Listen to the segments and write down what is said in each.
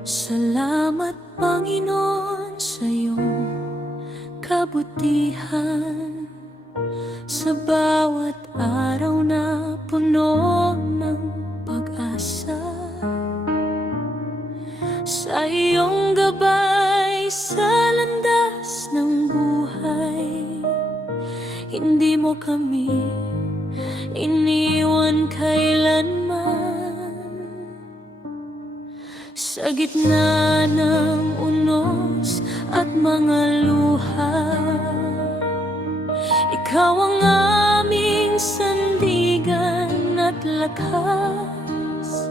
Salamat Panginoon sa iyong kabutihan, sa bawat araw na puno ng pag-asa, sa iyong gabay sa landas ng buhay. Hindi mo kami iniwan kailanman. Sa gitna ng unos at mga luha, ikaw ang aming sandigan at lakas.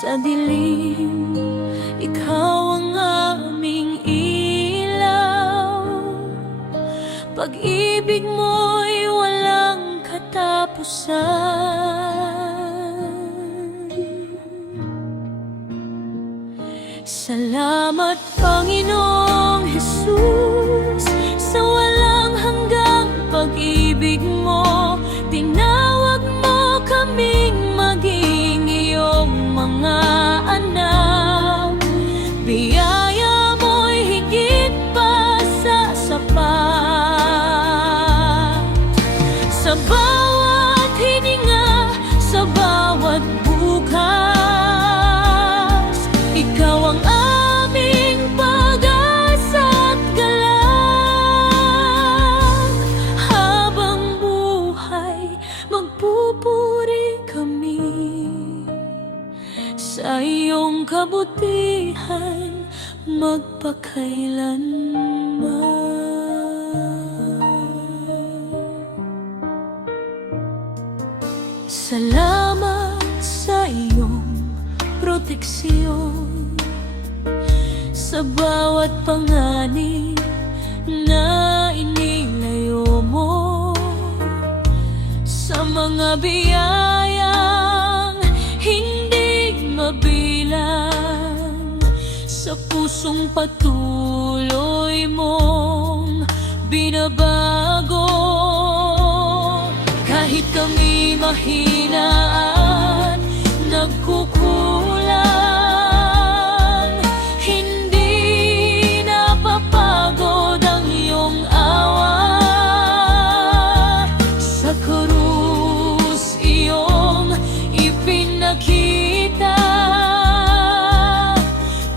Sa dilim, ikaw ang aming ilaw. Pag-ibig mo'y walang katapusan. Salamat Panginoong Jesus, sa walang hanggang pag-ibig mo. Tinawag mo kaming maging iyong mga anak. Biyaya mo'y higit pa sa sapat. Sa bawat hininga, sa bawat bukas, ikaw ang aming pag-asa at galak. Habang buhay, magpupuri kami sa iyong kabutihan magpakailanman. Salamat sa iyong proteksyon, sa bawat panganib na inilayo mo, sa mga biyayang hindi mabilang, sa pusong patuloy mong binabago. Kahit kami mahina at nagkukulang, hindi napapagod ang iyong awa. Sa krus iyong ipinakita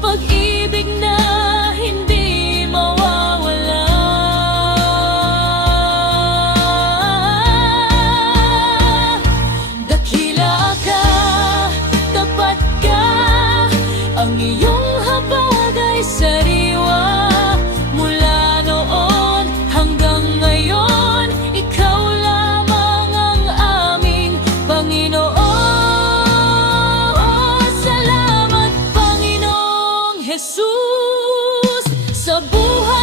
pag-ibig na hindi mawawala. Dakila ka, tapat ka, ang iyong habag ay sariwa. Mula noon hanggang ngayon, ikaw lamang ang aming Panginoon. Salamat Panginoong Jesus, sa buhay